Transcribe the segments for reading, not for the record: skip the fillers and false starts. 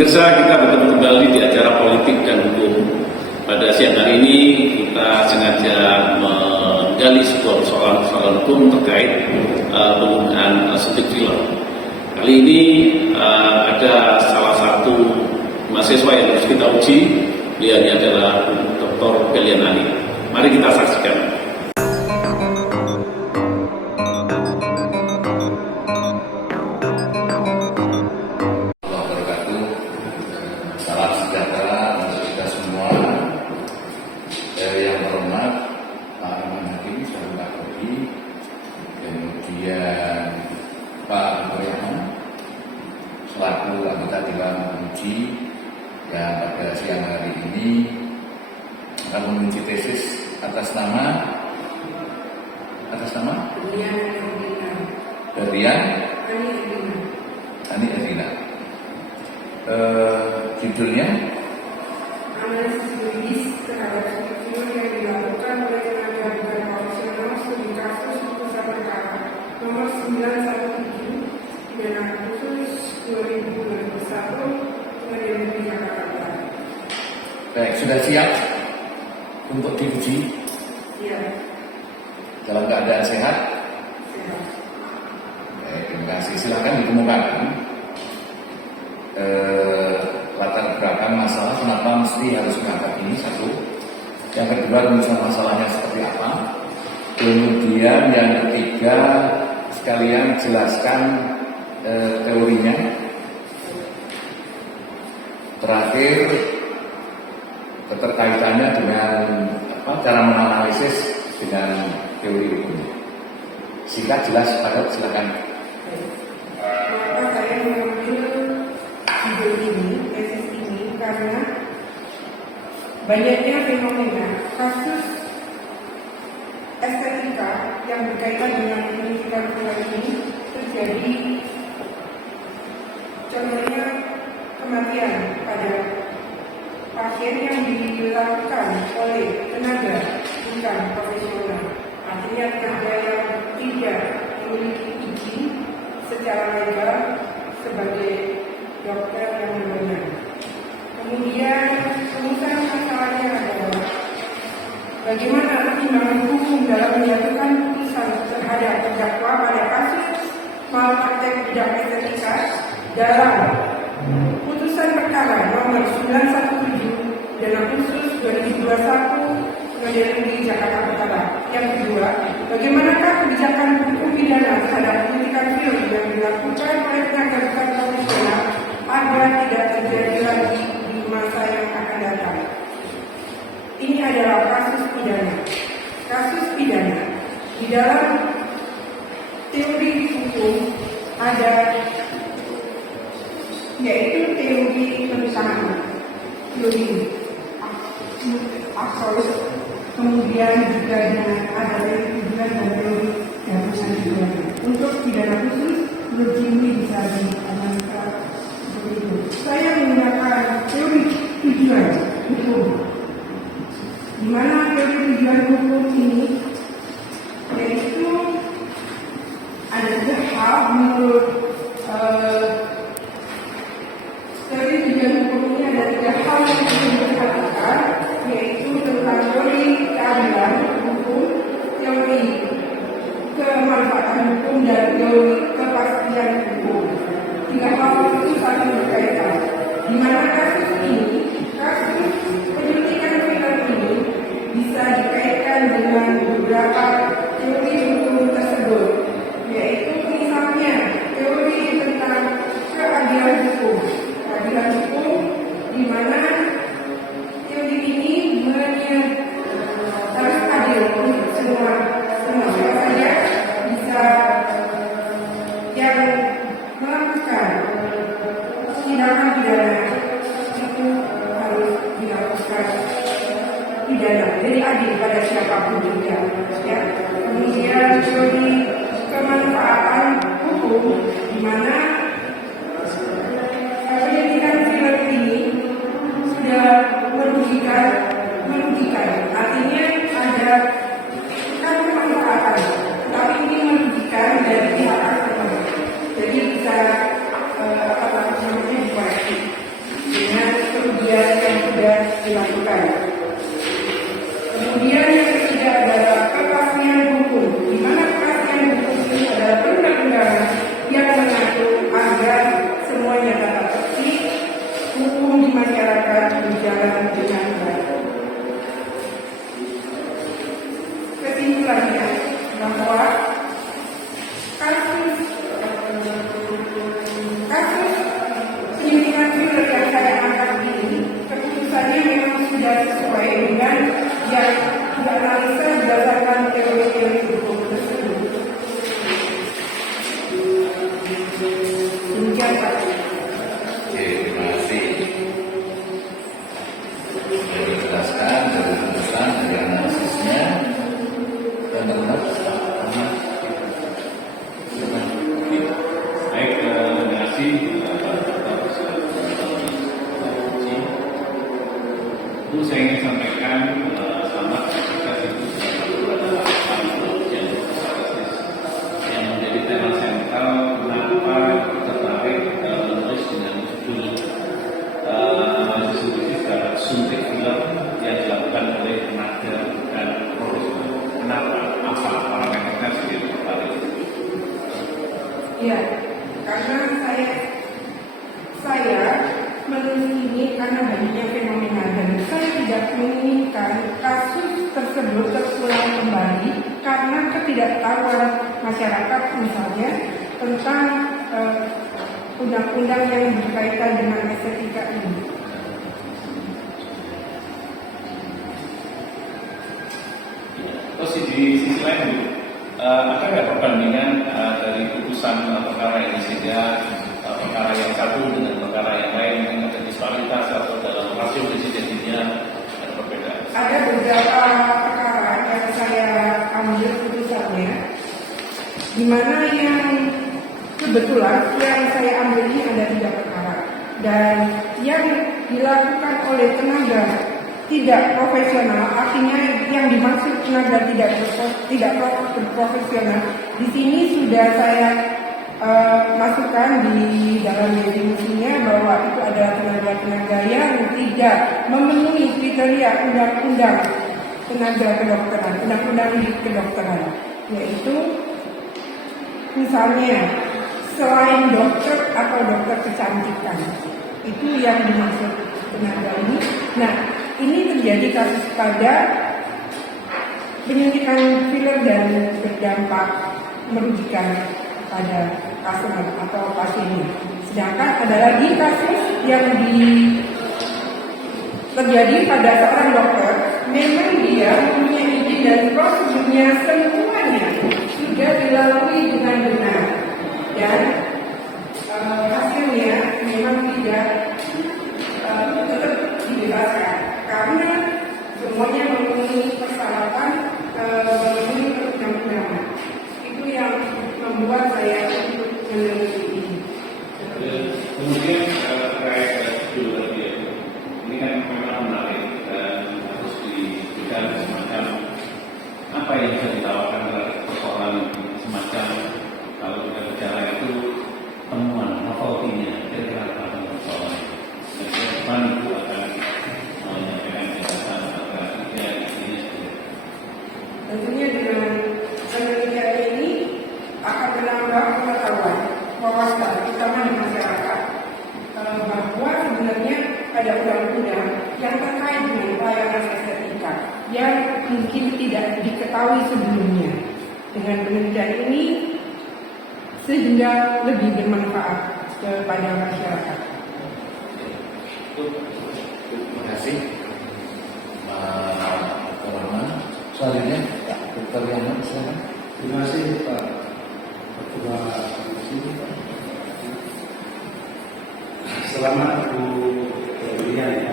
Pemirsa, kita bertemu kembali di acara politik dan hukum. Pada siang hari ini kita sengaja menggali sebuah persoalan hukum terkait penggunaan suntik filler. Kali ini ada salah satu mahasiswa yang harus kita uji. Dia adalah Dr. Belian Ali. Mari kita saksikan. Salam sejahtera untuk kita semua. Yang terhormat Pak Arman Hakim selaku Kapolri, kemudian Pak Burhan selaku anggota Dewan Penguji yang pada siang hari ini akan menguji tesis atas nama Berlian Ani Erina. Judulnya analisis juridis terhadap video yang dilakukan oleh tenaga bukan profesional studi kasus putusan perkara nomor 917 pidana khusus 2021 Pengadilan Negeri Jakarta Barat. baik, sudah siap untuk diuji Iya, dalam keadaan sehat? sehat. Baik, terima kasih. Silakan dikemukakan latar belakang masalah kenapa mesti harus mengangkat ini, satu. Yang kedua, misalnya masalahnya seperti apa. Kemudian yang ketiga, sekalian jelaskan teorinya. Terakhir, keterkaitannya dengan cara menganalisis dengan teori hukum. Singkat, jelas, padat, silakan. Maka saya mengambil video ini, tesis ini karena banyaknya fenomena kasus estetika yang berkaitan dengan pendidikan ini terjadi. Contohnya kematian pada pasien yang dilakukan oleh tenaga bukan profesional, artinya tenaga yang tidak memiliki izin secara legal sebagai dokter yang benar. Kemudian rumusan masalahnya adalah bagaimana pertimbangan hukum dalam menjatuhkan putusan terhadap terdakwa pada kasus malpraktek bidang estetika dalam putusan perkara nomor 917 pidana khusus 2021 Pengadilan Negeri Jakarta Utara. Yang kedua, bagaimanakah kebijakan hukum pidana terhadap pendidikan film yang dilakukan oleh tenaga bukan profesional agar tidak terjadi lagi di masa yang akan datang. Ini adalah kasus pidana. Kasus pidana di dalam teori hukum ada, yaitu teori tentang teori absolut, kemudian juga ada teori tujuan dan teori gabungan pidana. Untuk pidana khusus, menurut ini bisa dianalisa seperti itu. Saya menggunakan teori tujuan hukum, di mana teori tujuan hukum ini yaitu ada tiga hal menurut teori tujuan hukum ini. Ada tiga hal yang perlu diperhatikan, yaitu tentang teori keadilan hukum, teori kemanfaatan hukum, dan teori kepastian hukum. Tiga hal itu saling berkaitan. Di mana kasus penyuntikan film ini bisa dikaitkan dengan beberapa teori hukum tersebut, yaitu misalnya teori tentang keadilan hukum. Keadilan hukum di mana teori ini harus adil untuk semua siapa saja bisa yang melakukan tindakan pidana itu harus dilakukan pidana, jadi adil pada siapapun juga. Ya. Kemudian teori kemanfaatan hukum di mana penyidikan film ini sudah merugikan, artinya ada bukan kemanfaatan, tapi ini merugikan dari pihak customer. Jadi bisa dikoreksi. dilakukan. Kemudian yang ketiga adalah kepastian hukum, di mana kepastian hukum ini adalah perundang-undangan yang mengatur agar semuanya dapat tertib, hukum di masyarakat berjalan dengan baik. Kesimpulannya bahwa kasus penyelidikan filler yang saya angkat ini keputusannya memang sudah sesuai dengan yang dianalisa berdasarkan teori-teori hukum tersebut. Demikian Pak. Oke, terima kasih. Sudah dijelaskan dari putusan, dari analisisnya, dan benar. Baik, terima kasih. Itu saya ingin sampaikan selamat atas itu yang menjadi tema sentral kenapa tertarik menulis dengan judul diskusi secara suntik film yang dilakukan oleh tenaga dan profesional. Kenapa? Apa parameternya seperti tertarik? Ya, karena saya menulis ini karena banyaknya fenomena dan saya tidak menginginkan kasus tersebut terulang kembali karena ketidaktahuan masyarakat misalnya tentang undang-undang yang berkaitan dengan estetika ini. Terus di sisi lain, ada nggak perbandingan dari putusan perkara ini sehingga perkara yang satu dengan perkara yang lain mungkin ada disparitas atau dalam rasio presidensinya ada perbedaan? Ada beberapa perkara yang saya ambil putusannya, di mana yang kebetulan yang saya ambil ini ada 3 perkara dan yang dilakukan oleh tenaga tidak profesional, artinya yang dimaksud tenaga tidak profesional. Di sini sudah saya masukkan di dalam definisinya bahwa itu adalah tenaga-tenaga yang tidak memenuhi kriteria undang-undang tenaga kedokteran, undang-undang di kedokteran, yaitu misalnya selain dokter atau dokter kecantikan, itu yang dimaksud tenaga ini. Nah, ini terjadi kasus pada penyuntikan filler dan berdampak merugikan pada customer atau pasiennya. Sedangkan ada lagi kasus yang terjadi pada seorang dokter, memang dia mempunyai izin dan prosedurnya semuanya sudah dilalui dengan benar dan hasilnya memang tidak tetap dibebaskan karena semuanya memenuhi persyaratan memenuhi perundang-undangan. Itu yang membuat saya meneliti ini. Kemudian terkait judul tadi, ini kan memang menarik dan harus diberikan semacam apa yang bisa ditawarkan terhadap persoalan semacam kalau kita bicara itu temuan novelty-nya kira-kira apa persoalan itu. Dan ke depan itu akan menyampaikan jelasan agar tidak ini. Tentunya dengan penelitian ini akan menambah pengetahuan wawasan terutama di masyarakat bahwa sebenarnya ada undang-undang yang terkait dengan pelayanan estetika yang mungkin tidak diketahui sebelumnya. Dengan penelitian ini sehingga lebih bermanfaat kepada masyarakat. Terima kasih. Dr. Rahman. Selanjutnya, Dr. Yana, silakan. Terima kasih Pak Ketua Komisi. Selamat Bu Dian ya.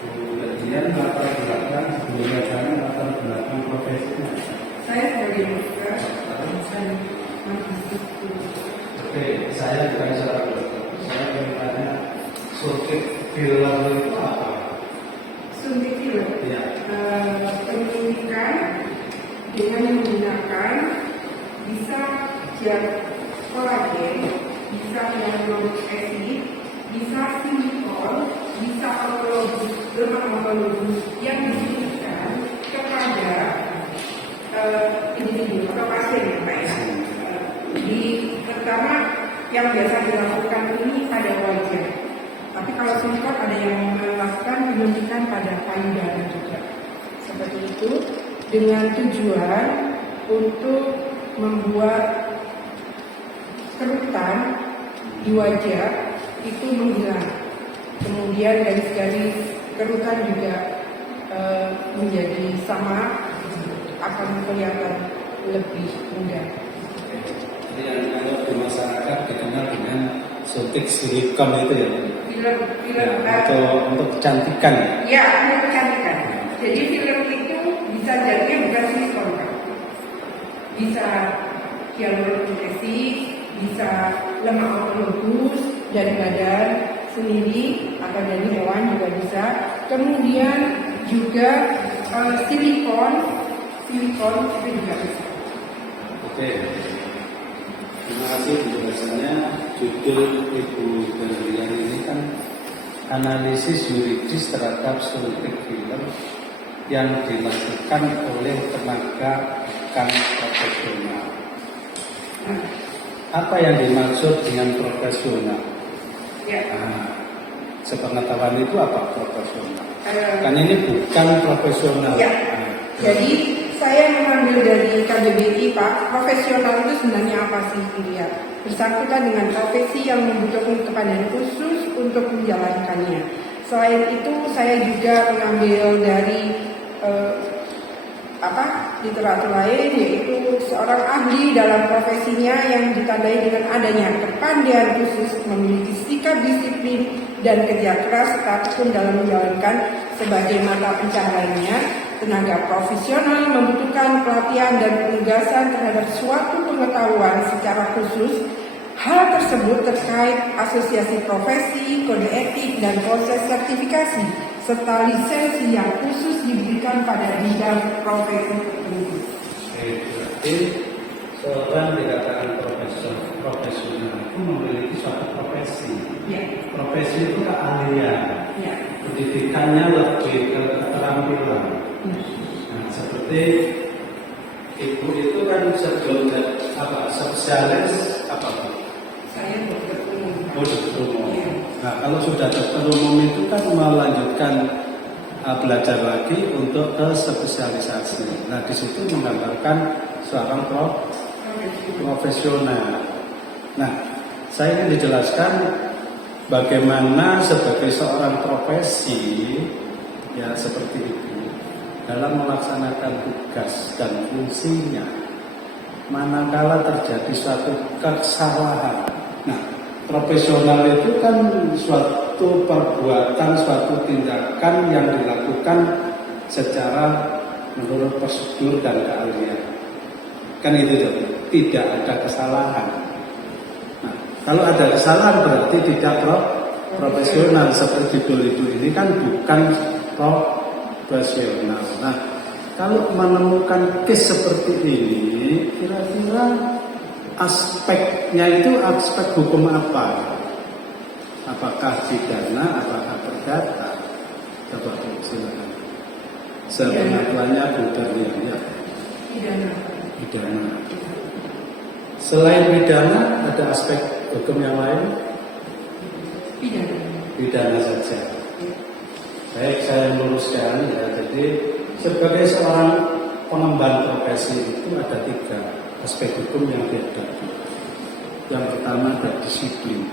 Bu Dian latar belakang pendidikan latar belakang profesinya. Saya sebagai dokter dan Oke, saya bukan seorang dokter. Saya ingin tanya, suntik filler itu apa? suntik filler. Ya. Penyuntikan dengan menggunakan bisa zat kolagen, bisa hyaluronik acid, bisa silikon, bisa terutama yang biasa dilakukan ini pada wajah. Tapi kalau silikon ada yang melakukan penyuntikan pada payudara juga. Seperti itu dengan tujuan untuk membuat kerutan di wajah itu menghilang. Kemudian garis-garis kerutan juga menjadi sama, akan kelihatan lebih mudah. Jadi yang kalau di masyarakat dikenal dengan suntik silikon itu ya. Untuk kecantikan. Ya, untuk kecantikan. Jadi film itu bisa jadinya bukan silikon, Pak. Bisa hyaluronik sintesis, bisa lemak autologus dari badan sendiri atau dari hewan juga bisa. Kemudian juga silikon itu juga bisa. Oke. Terima kasih penjelasannya. Judul Ibu Berlian ini kan analisis yuridis terhadap suntik film yang dilakukan oleh tenaga kan profesional. Apa yang dimaksud dengan profesional? Ya. Sepengetahuan itu apa profesional? Kan ini bukan profesional. Ya. Jadi saya mengambil dari KBBI, Pak. Profesional itu sebenarnya apa sih, Ilya? Bersangkutan dengan profesi yang membutuhkan kepastian khusus untuk menjalankannya. Selain itu, saya juga mengambil dari literatur lain, yaitu seorang ahli dalam profesinya yang ditandai dengan adanya kepandaian khusus, memiliki sikap disiplin dan kerja keras, ataupun dalam menjalankan sebagai mata pencahariannya. Tenaga profesional membutuhkan pelatihan dan penugasan terhadap suatu pengetahuan secara khusus. Hal tersebut terkait asosiasi profesi, kode etik, dan proses sertifikasi, serta lisensi yang khusus diberikan pada bidang profesi tertentu. Berarti seorang dikatakan profesional itu memiliki suatu profesi. Ya. Profesi itu keahlian. Ya. Pendidikannya lebih ke keterampilan. Nah, seperti ibu itu kan sebelum spesialis apa? Saya dokter umum. Dokter umum. Ya. Nah, kalau sudah dokter umum itu kan melanjutkan belajar lagi untuk ke spesialisasi. Nah, di situ menggambarkan seorang profesional. Nah, saya ingin dijelaskan bagaimana sebagai seorang profesi ya seperti itu dalam melaksanakan tugas dan fungsinya manakala terjadi suatu kesalahan. Nah, profesional itu kan suatu perbuatan, suatu tindakan yang dilakukan secara menurut prosedur dan keahlian. Kan itu tidak ada kesalahan. Nah, kalau ada kesalahan berarti tidak profesional. Seperti judul itu ini kan bukan profesional. Nah, kalau menemukan case seperti ini, kira-kira aspeknya itu aspek hukum apa? Apakah pidana, apakah perdata? Coba silakan. Sepengetahuannya Bu Berlian ya. Pidana. Selain pidana, ada aspek hukum yang lain? Pidana saja. Baik, saya luruskan ya. Jadi sebagai seorang pengemban profesi itu ada 3 aspek hukum yang dihadapi. Yang pertama ada disiplin.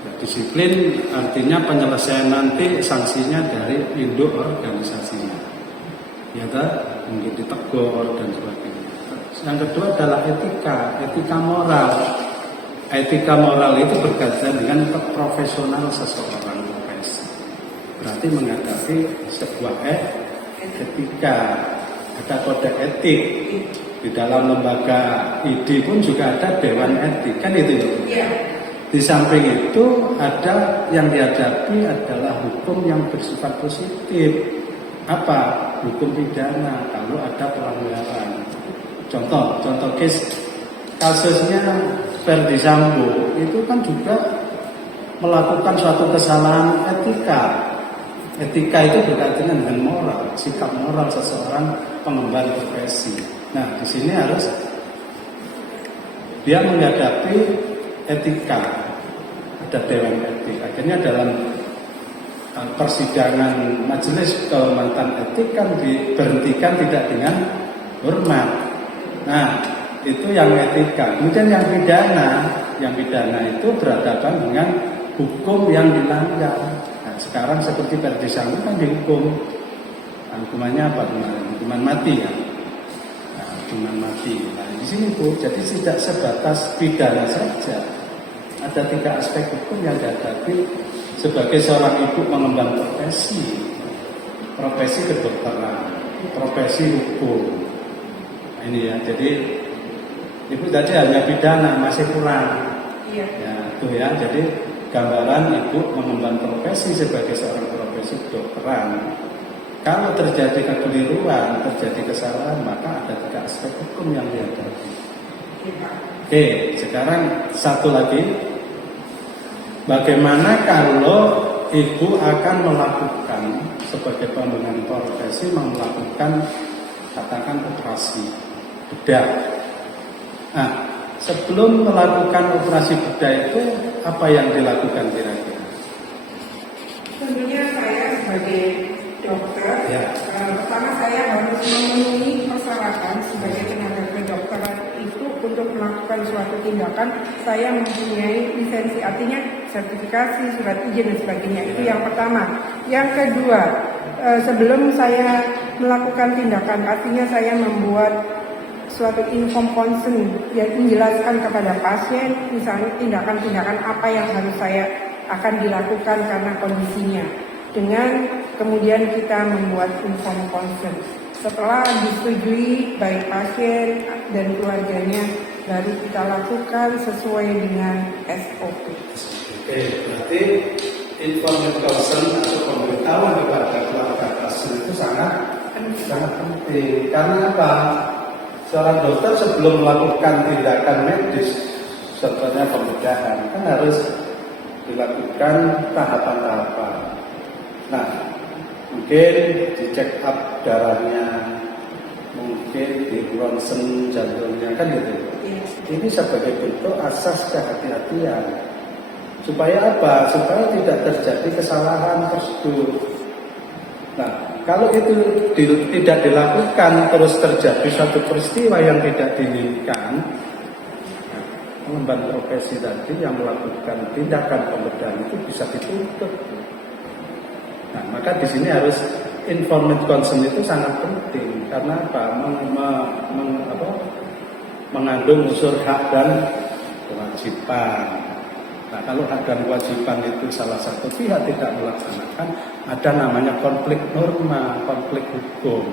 Ya, disiplin artinya penyelesaian nanti sanksinya dari induk organisasinya. Ya kan? Mungkin ditegur dan sebagainya. Yang kedua adalah etika moral. Etika moral itu berkaitan dengan keprofesional seseorang profesi. Berarti menghadapi sebuah etika, ada kode etik. Di dalam lembaga ID pun juga ada dewan etik, kan itu ya. Di samping itu ada yang dihadapi adalah hukum yang bersifat positif. Apa? Hukum pidana kalau ada pelanggaran. Contoh kasusnya Ferdi Sambo itu kan juga melakukan suatu kesalahan etika. Etika itu berkaitan dengan moral, sikap moral seseorang pengemban profesi. Nah, di sini harus dia menghadapi etika, ada dewan etik. Akhirnya dalam persidangan majelis kehormatan etik kan diberhentikan tidak dengan hormat. Nah, itu yang etika. Kemudian yang pidana itu berhadapan dengan hukum yang dilanggar. Nah, sekarang seperti Verdi Sambo kan dihukum. Nah, hukumannya apa? Hukuman mati ya. Nah, hukuman mati. Nah, di sini Bu, jadi tidak sebatas pidana saja. Ada 3 aspek hukum yang dihadapi sebagai seorang ibu mengemban profesi kedokteran, profesi hukum. Nah, ini ya, jadi ibu tadi hanya pidana masih kurang. Iya. Ya, itu ya. Jadi gambaran ibu mengemban profesi sebagai seorang profesi kedokteran. Kalau terjadi kekeliruan, terjadi kesalahan, maka ada 3 aspek hukum yang dihadapi. Oke, sekarang satu lagi. Bagaimana kalau ibu akan melakukan sebagai pembangunan profesi melakukan katakan operasi bedah. Nah, sebelum melakukan operasi bedah itu apa yang dilakukan kira-kira? Tentunya saya sebagai dokter, Ya. pertama saya harus memenuhi persyaratan sebagai tenaga kedokteran itu untuk melakukan suatu tindakan. Saya mempunyai lisensi, artinya sertifikasi, surat izin dan sebagainya. Itu yang pertama. Yang kedua, sebelum saya melakukan tindakan, artinya saya membuat suatu inform consent yang menjelaskan kepada pasien, misalnya tindakan-tindakan apa yang harus saya akan dilakukan karena kondisinya. Dengan kemudian kita membuat inform consent. Setelah disetujui baik pasien dan keluarganya, baru kita lakukan sesuai dengan SOP. Oke, berarti informed consent atau pemberitahuan kepada keluarga pasien itu sangat penting. Karena apa? Seorang dokter sebelum melakukan tindakan medis, contohnya pembedahan, kan harus dilakukan tahapan-tahapan. Nah, mungkin di check up darahnya, mungkin di ronsen jantungnya, kan gitu. Ini sebagai bentuk asas kehati-hatian. Supaya apa? Supaya tidak terjadi kesalahan prosedur. Nah, kalau itu tidak dilakukan, terus terjadi suatu peristiwa yang tidak diinginkan, nah, pengemban profesi tadi yang melakukan tindakan pembedahan itu bisa dituntut. Nah, maka di sini harus informed consent itu sangat penting karena apa? Mengandung unsur hak dan kewajiban. Nah, kalau hak dan kewajiban itu salah satu pihak tidak melaksanakan, ada namanya konflik norma, konflik hukum.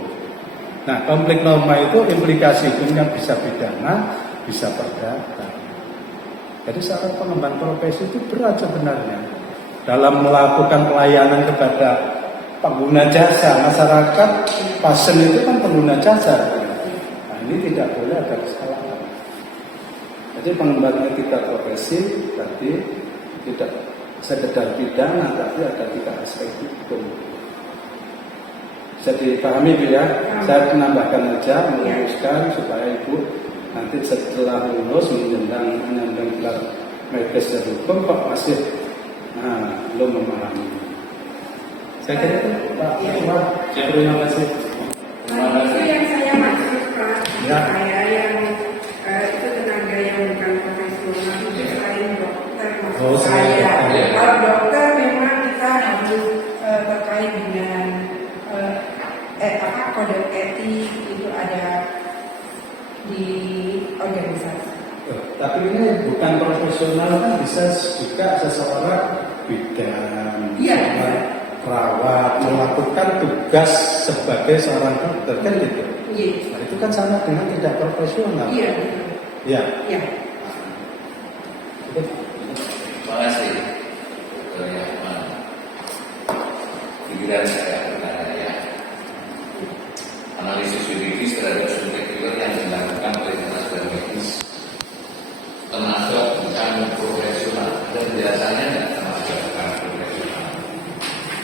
Nah, konflik norma itu implikasi hukumnya bisa pidana, bisa perdata. Jadi seorang pengemban profesi itu berat sebenarnya dalam melakukan pelayanan kepada pengguna jasa masyarakat. Pasien itu kan pengguna jasa. Nah, ini tidak boleh ada kesalahan. Jadi pengemban etika profesi tadi tidak sekedar pidana, tapi ada 3 aspek hukum. Bisa dipahami Bu ya? Saya menambahkan aja, meluruskan supaya Ibu nanti setelah lulus menyandang gelar medis dan hukum kok masih belum memahami. Saya kira itu Pak. Terima kasih. Itu yang saya maksud Pak. Ya. Saya yang itu tenaga yang bukan profesional, itu selain dokter. Oh, Saya saya. kalau dokter memang kita harus terkait dengan kode etik itu ada di organisasi. Tapi ini bukan profesional kan bisa juga seseorang bidan, seorang perawat melakukan tugas sebagai seorang dokter kan gitu. Iya. Nah, itu kan sama dengan tidak profesional. Iya. Ya. Iya. Terima kasih. Dr. Yahman. Pikiran saya pertanyaan ya. Analisis yuridis terhadap sumber yang dilakukan oleh tenaga medis termasuk bukan profesional dan biasanya tidak termasuk bukan profesional.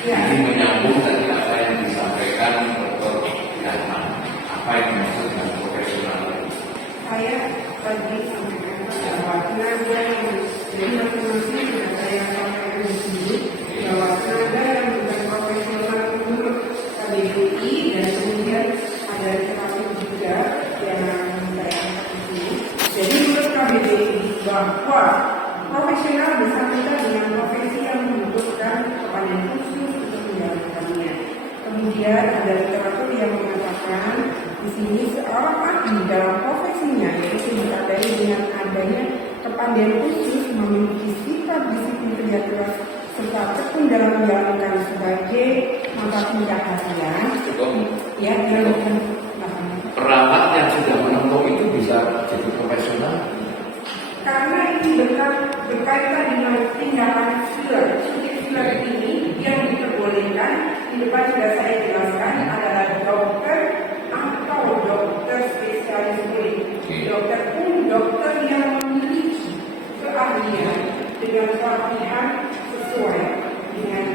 Ini menyambung dari apa yang disampaikan Dr. Yahman. Apa yang dimaksud dengan profesional? Saya tadi sampaikan Jadi masing-masing sudah saya sampaikan di sini bahwa tenaga yang bukan profesional menurut KBBI dan kemudian ada 100 juga yang saya angkat di sini. Jadi menurut KBBI bahwa profesional bersangkutan dengan profesi yang membutuhkan kepandaian khusus untuk menjalankannya. Kemudian ada literatur yang mengatakan di sini seorang ahli dalam profesinya yaitu ditandai dengan adanya kepandaian khusus, memiliki sifat disiplin kerja keras serta tekun dalam menjalankan sebagai mata pencaharian. Ya, dilakukan Perawat yang sudah menempuh itu bisa jadi profesional. Karena ini berkaitan dengan tindakan silat. Silat ini yang diperbolehkan di depan sudah saya jelaskan adalah dokter atau dokter spesialis kulit. Dokter pun dokter yang memiliki keahlian dengan pelatihan sesuai dengan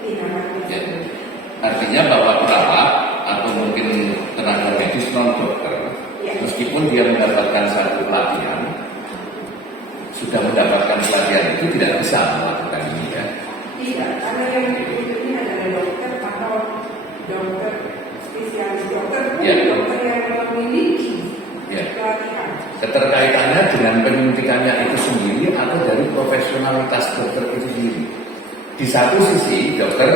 tindakan tersebut. Artinya bahwa perawat atau mungkin tenaga medis non dokter, meskipun dia mendapatkan satu pelatihan, sudah mendapatkan pelatihan itu tidak bisa melakukan ini ya? Tidak, karena yang dibutuhkan ini adalah dokter atau dokter spesialis dokter pun dokter yang memiliki pelatihan. Keterkaitannya dengan penyuntikannya itu sendiri atau dari profesionalitas dokter itu sendiri. Di satu sisi dokter,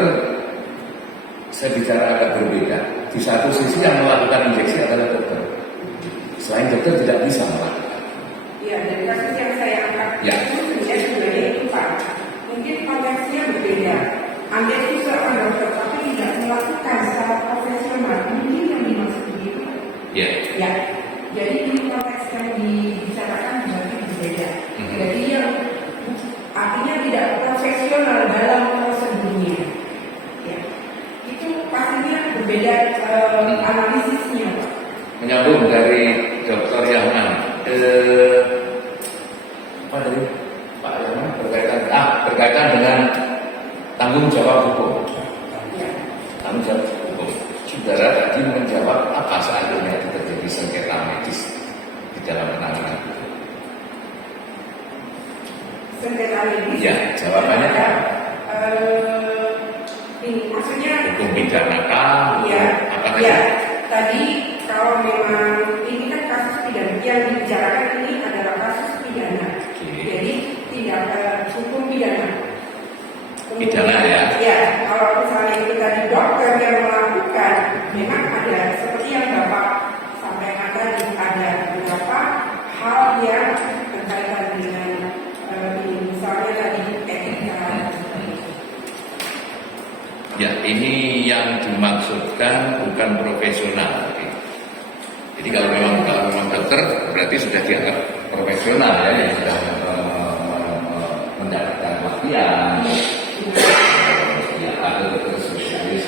saya bicara agak berbeda. Di satu sisi yang melakukan injeksi adalah dokter. Selain dokter tidak bisa melakukan. Iya, dan kasus yang saya angkat sebenarnya itu Pak. Mungkin konteksnya berbeda. Anda itu seorang dokter tapi tidak melakukan secara profesional. Mungkin yang dimaksud begitu. Ya. Jadi ini konteks yang dibicarakan berarti berbeda. Jadi yang artinya tidak profesional dalam prosedurnya. Ya. Itu pastinya berbeda analisisnya Pak. Menyambung dari dokter yang Pak Yaman berkaitan dengan tanggung jawab hukum. Tanggung jawab hukum. Saudara tadi menjawab apa seandainya terjadi sengketa medis di dalam penanganan hukum. Sengketa medis. Ya, jawabannya apa? Ini maksudnya Hukum pidana kah? Ya. Tadi kalau memang ini kan kasus pidana yang dibicarakan ini adalah kasus pidana. Jadi tidak hukum pidana. Pidana ya? Ya, kalau misalnya itu tadi dokter yang melakukan, memang ada seperti yang Bapak sampaikan tadi ada beberapa hal yang berkaitan dengan misalnya tadi etika. Ya, ini yang dimaksudkan bukan profesional. Jadi kalau memang dokter berarti sudah dianggap profesional ya, yang sudah mendapatkan pelatihan. Ya, ada dokter spesialis.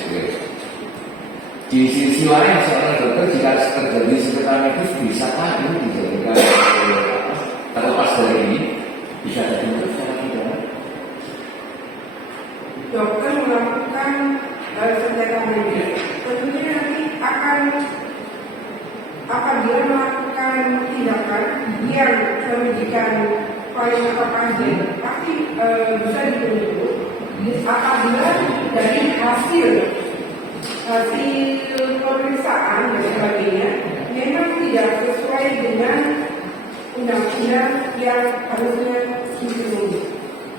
Di sisi lain seorang dokter jika terjadi sengketa medis bisa ini dijadikan terlepas dari ini bisa jadi secara pidana. Dokter melakukan sengketa medis, tentunya nanti akan apabila melakukan tindakan yang merugikan klien atau pasien pasti bisa dituntut. Apabila dari hasil pemeriksaan dan sebagainya memang tidak sesuai dengan undang-undang yang harusnya dipenuhi.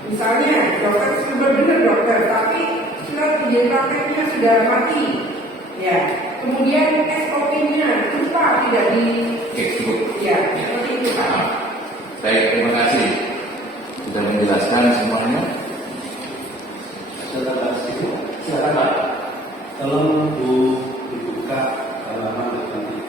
Misalnya dokter sudah benar dokter, tapi surat izin prakteknya sudah mati, ya. Kemudian SOP-nya lupa tidak ya seperti itu Pak. Baik, terima kasih sudah menjelaskan semuanya. Silakan Pak. Tolong Bu dibuka halaman 23.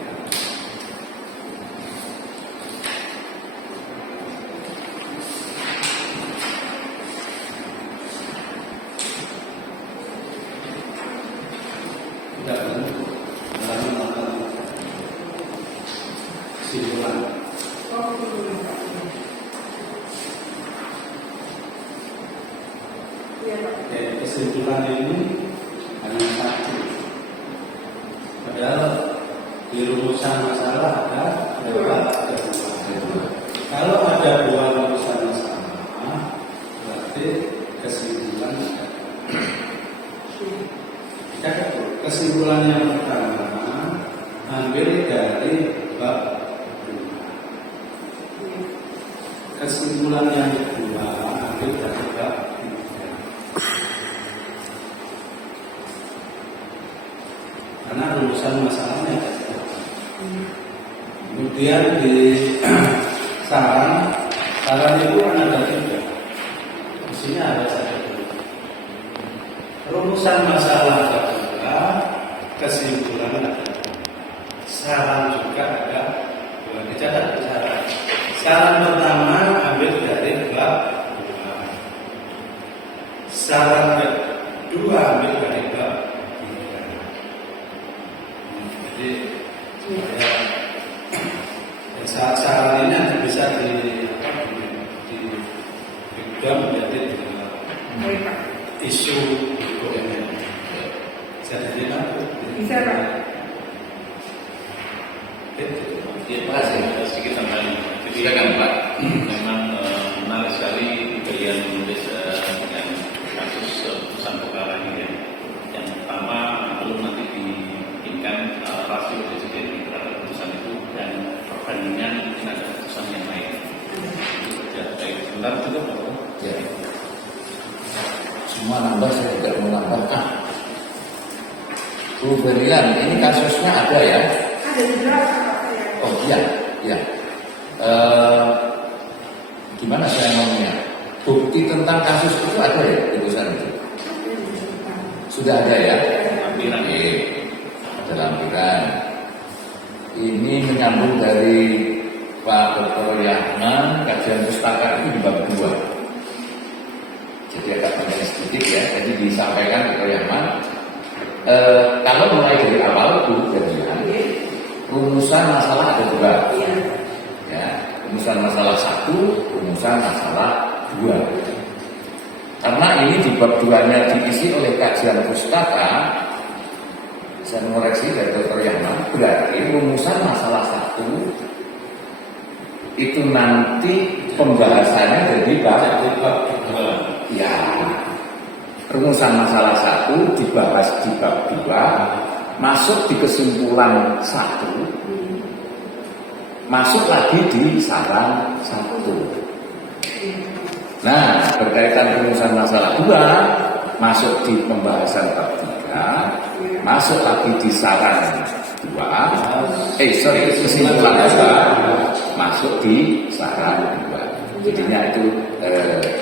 Kesimpulan ini hanya satu. Padahal di rumusan masalah ada dua. Kalau ada dua rumusan Jadi kesimpulan kesimpulan yang pertama ambil dari bab 2. Kesimpulan yang kedua ambil dari bab 3. Karena rumusan masalahnya kemudian di saran itu ada 3. Di sini ada 1. Rumusan masalah kedua, kesimpulan ada 2. Saran juga ada 2. Dicatat saran. Saran pertama ambil dari bab 2. Saran kedua ambil dari bab 3. Jadi saran ini nanti bisa dibagi menjadi isu ini. Jadi Bisa Pak? Terima kasih. Sedikit tambahan. Jadi Pak, memang menarik sekali beliau menulis dengan kasus putusan perkara ini ya. Yang pertama belum nanti dibikinkan rasio presiden terhadap putusan itu dan perbandingan mungkin ada putusan yang lain. Ya, baik. Sebentar cukup Pak. Ya. Semua nambah, saya tidak mau nambah. Bu Berlian, ini kasusnya ada ya? Ada di draft Pak saya. Oh iya, iya. Gimana saya ngomongnya? Bukti tentang kasus itu ada ya putusan itu? Sudah ada ya? Lampiran. Ada lampiran. Ini menyambung dari Pak Dr. Yahman, kajian pustaka itu di bab 2. Jadi agak banyak sedikit ya. Jadi disampaikan Dr. Yahman. Kalau mulai dari awal itu jadinya rumusan masalah ada 2. Ya, rumusan masalah 1, rumusan masalah 2. Karena ini di bab 2-nya diisi oleh kajian pustaka, saya mengoreksi dari Dr. Yahman, berarti rumusan masalah 1 itu nanti pembahasannya jadi bab 2. Ya, rumusan masalah 1 dibahas di bab 2, masuk di kesimpulan 1, masuk lagi di saran 1. Nah, berkaitan rumusan masalah 2, masuk di pembahasan bab 3, masuk lagi di saran 2, kesimpulan 2, masuk di saran 2. Jadinya itu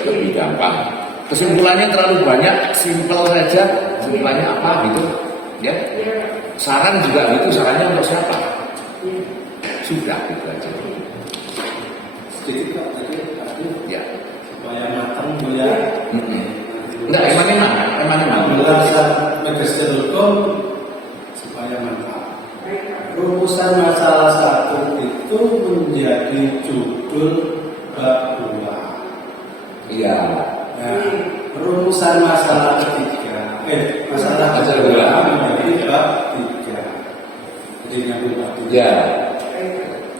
lebih gampang. Kesimpulannya terlalu banyak, simpel saja. Kesimpulannya apa gitu, ya? Saran juga gitu, sarannya untuk siapa? Sudah gitu aja. sedikit Pak tadi Ya. supaya matang melihat Enggak, emang penjelasan magister hukum supaya mantap. Rumusan masalah 1 itu menjadi judul bab 2. Iya. Nah, rumusan masalah ketiga, masalah kedua menjadi bab 3. Jadi nyambung bab 3. Ya.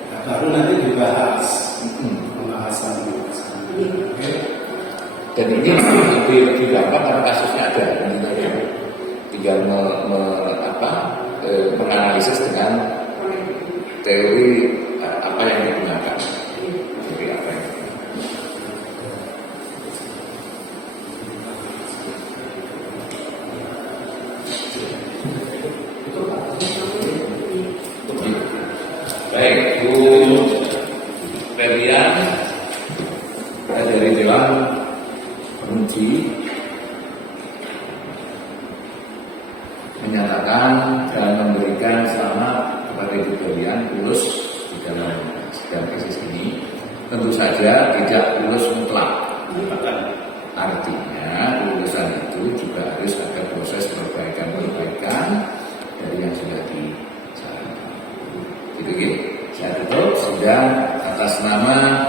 Nah, baru nanti dibahas pembahasan. Oke. Dan ini lebih gampang karena kasusnya ada. Tinggal menganalisis dengan teori apa yang digunakan. Teori apa yang baik, Bu Ferdian dari Dewan Penguji menyatakan dan memberikan selamat kepada Ibu Ferdian lulus di dalam sidang tesis ini. Tentu saja tidak lulus mutlak. Artinya lulusan itu juga harus ada proses perbaikan dari yang sudah disarankan. Gitu. Saya tutup sidang atas nama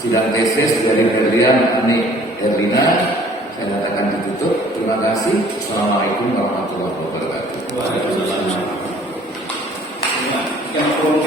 sidang tesis dari Ferdian Anik Herlina. Saya nyatakan ditutup. Terima kasih. Assalamualaikum warahmatullahi wabarakatuh. Waalaikumsalam. Yang perlu